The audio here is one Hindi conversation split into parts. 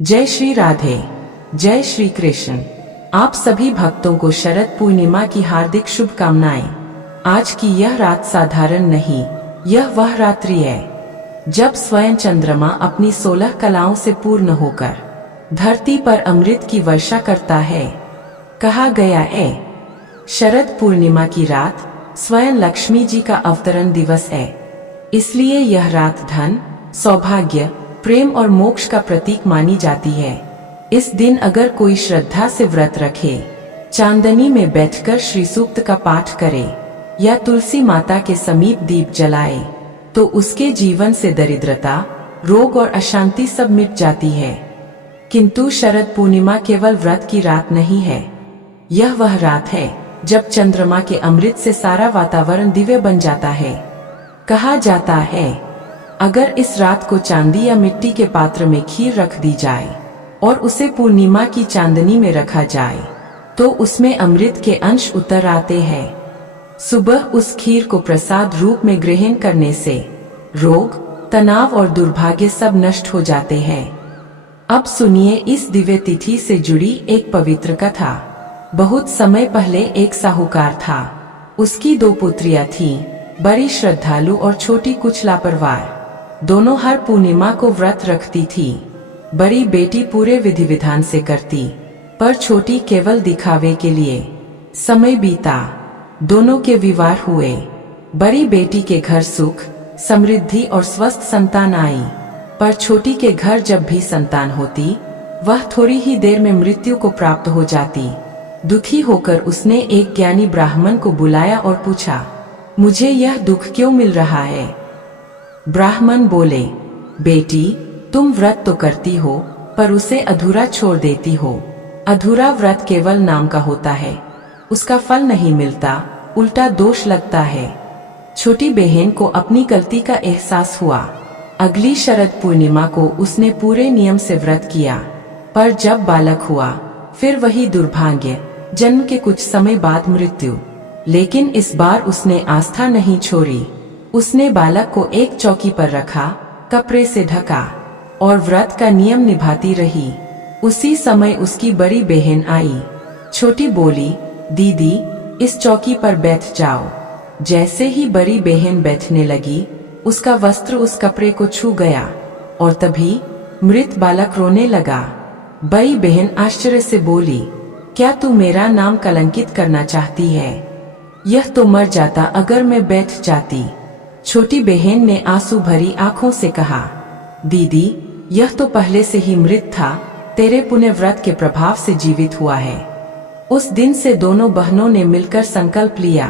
जय श्री राधे, जय श्री कृष्ण। आप सभी भक्तों को शरद पूर्णिमा की हार्दिक शुभकामनाएं। आज की यह रात साधारण नहीं, यह वह रात्रि है जब स्वयं चंद्रमा अपनी 16 कलाओं से पूर्ण होकर धरती पर अमृत की वर्षा करता है। कहा गया है, शरद पूर्णिमा की रात स्वयं लक्ष्मी जी का अवतरण दिवस है। इसलिए यह रात धन, सौभाग्य, प्रेम और मोक्ष का प्रतीक मानी जाती है। इस दिन अगर कोई श्रद्धा से व्रत रखे, चांदनी में बैठकर श्री सूक्त का पाठ करे या तुलसी माता के समीप दीप जलाए, तो उसके जीवन से दरिद्रता, रोग और अशांति सब मिट जाती है। किंतु शरद पूर्णिमा केवल व्रत की रात नहीं है, यह वह रात है जब चंद्रमा के अमृत से सारा वातावरण दिव्य बन जाता है। कहा जाता है, अगर इस रात को चांदी या मिट्टी के पात्र में खीर रख दी जाए और उसे पूर्णिमा की चांदनी में रखा जाए, तो उसमें अमृत के अंश उतर आते हैं। सुबह उस खीर को प्रसाद रूप में ग्रहण करने से रोग, तनाव और दुर्भाग्य सब नष्ट हो जाते हैं। अब सुनिए इस दिव्य तिथि से जुड़ी एक पवित्र कथा। बहुत समय पहले एक साहूकार था। उसकी 2 पुत्रियां थीं, बड़ी श्रद्धालु और छोटी कुछ लापरवाह। दोनों हर पूर्णिमा को व्रत रखती थी। बड़ी बेटी पूरे विधि विधान से करती, पर छोटी केवल दिखावे के लिए। समय बीता, दोनों के विवाह हुए। बड़ी बेटी के घर सुख, समृद्धि और स्वस्थ संतान आई, पर छोटी के घर जब भी संतान होती, वह थोड़ी ही देर में मृत्यु को प्राप्त हो जाती। दुखी होकर उसने एक ज्ञानी ब्राह्मण को बुलाया और पूछा, मुझे यह दुख क्यों मिल रहा है? ब्राह्मण बोले, बेटी, तुम व्रत तो करती हो, पर उसे अधूरा छोड़ देती हो। अधूरा व्रत केवल नाम का होता है, उसका फल नहीं मिलता, उल्टा दोष लगता है। छोटी बहन को अपनी गलती का एहसास हुआ। अगली शरद पूर्णिमा को उसने पूरे नियम से व्रत किया, पर जब बालक हुआ, फिर वही दुर्भाग्य, जन्म के कुछ समय बाद मृत्यु। लेकिन इस बार उसने आस्था नहीं छोड़ी। उसने बालक को एक चौकी पर रखा, कपड़े से ढका और व्रत का नियम निभाती रही। उसी समय उसकी बड़ी बहन आई। छोटी बोली, दीदी, इस चौकी पर बैठ जाओ। जैसे ही बड़ी बहन बैठने लगी, उसका वस्त्र उस कपड़े को छू गया और तभी मृत बालक रोने लगा। बड़ी बहन आश्चर्य से बोली, क्या तू मेरा नाम कलंकित करना चाहती है? यह तो मर जाता अगर मैं बैठ जाती। छोटी बहन ने आंसू भरी आंखों से कहा, दीदी, यह तो पहले से ही मृत था, तेरे पुण्य व्रत के प्रभाव से जीवित हुआ है। उस दिन से दोनों बहनों ने मिलकर संकल्प लिया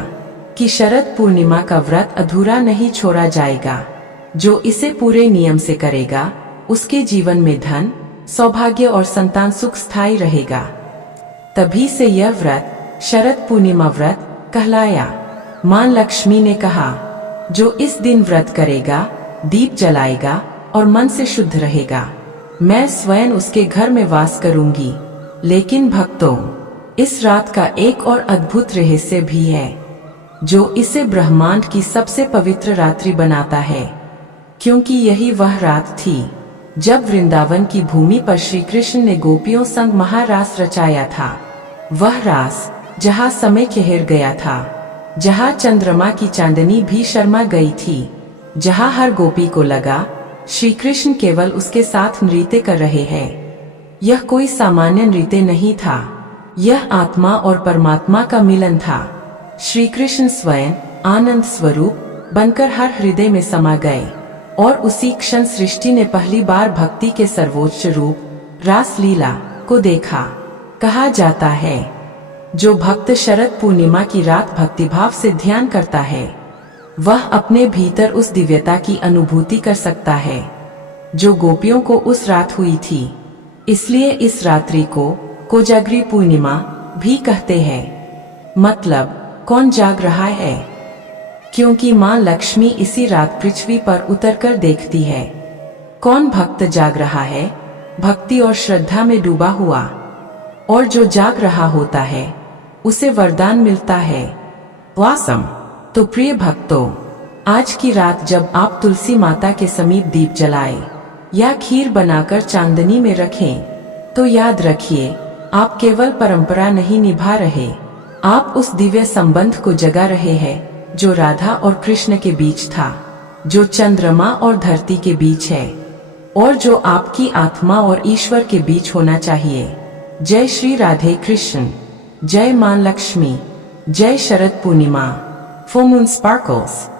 कि शरद पूर्णिमा का व्रत अधूरा नहीं छोड़ा जाएगा। जो इसे पूरे नियम से करेगा, उसके जीवन में धन, सौभाग्य और संतान सुख स्थायी रहेगा। तभी से यह व्रत शरद पूर्णिमा व्रत कहलाया। मां लक्ष्मी ने कहा, जो इस दिन व्रत करेगा, दीप जलाएगा और मन से शुद्ध रहेगा, मैं स्वयं उसके घर में वास करूंगी। लेकिन भक्तों, इस रात का एक और अद्भुत रहस्य भी है, जो इसे ब्रह्मांड की सबसे पवित्र रात्रि बनाता है। क्योंकि यही वह रात थी जब वृंदावन की भूमि पर श्री कृष्ण ने गोपियों संग महारास रचाया था। वह रास जहाँ समय ठहर गया था, जहाँ चंद्रमा की चांदनी भी शर्मा गई थी, जहाँ हर गोपी को लगा श्री कृष्ण केवल उसके साथ नृत्य कर रहे हैं। यह कोई सामान्य नृत्य नहीं था, यह आत्मा और परमात्मा का मिलन था। श्री कृष्ण स्वयं आनंद स्वरूप बनकर हर हृदय में समा गए और उसी क्षण सृष्टि ने पहली बार भक्ति के सर्वोच्च रूप रास लीला को देखा। कहा जाता है, जो भक्त शरद पूर्णिमा की रात भक्तिभाव से ध्यान करता है, वह अपने भीतर उस दिव्यता की अनुभूति कर सकता है जो गोपियों को उस रात हुई थी। इसलिए इस रात्रि को कोजागरी पूर्णिमा भी कहते हैं। मतलब, कौन जाग रहा है? क्योंकि मां लक्ष्मी इसी रात पृथ्वी पर उतरकर देखती है। कौन भक्त जाग रहा है? भक्ति और श्रद्धा में डूबा हुआ। और जो जाग रहा होता है, उसे वरदान मिलता है। वासम। तो प्रिय भक्तों, आज की रात जब आप तुलसी माता के समीप दीप जलाए या खीर बनाकर चांदनी में रखें, तो याद रखिए आप केवल परंपरा नहीं निभा रहे, आप उस दिव्य संबंध को जगा रहे हैं जो राधा और कृष्ण के बीच था, जो चंद्रमा और धरती के बीच है, और जो आपकी आत्मा और ईश्वर के बीच होना चाहिए। जय श्री राधे कृष्ण, जय मां लक्ष्मी, जय Sharad Purnima. Full moon sparkles.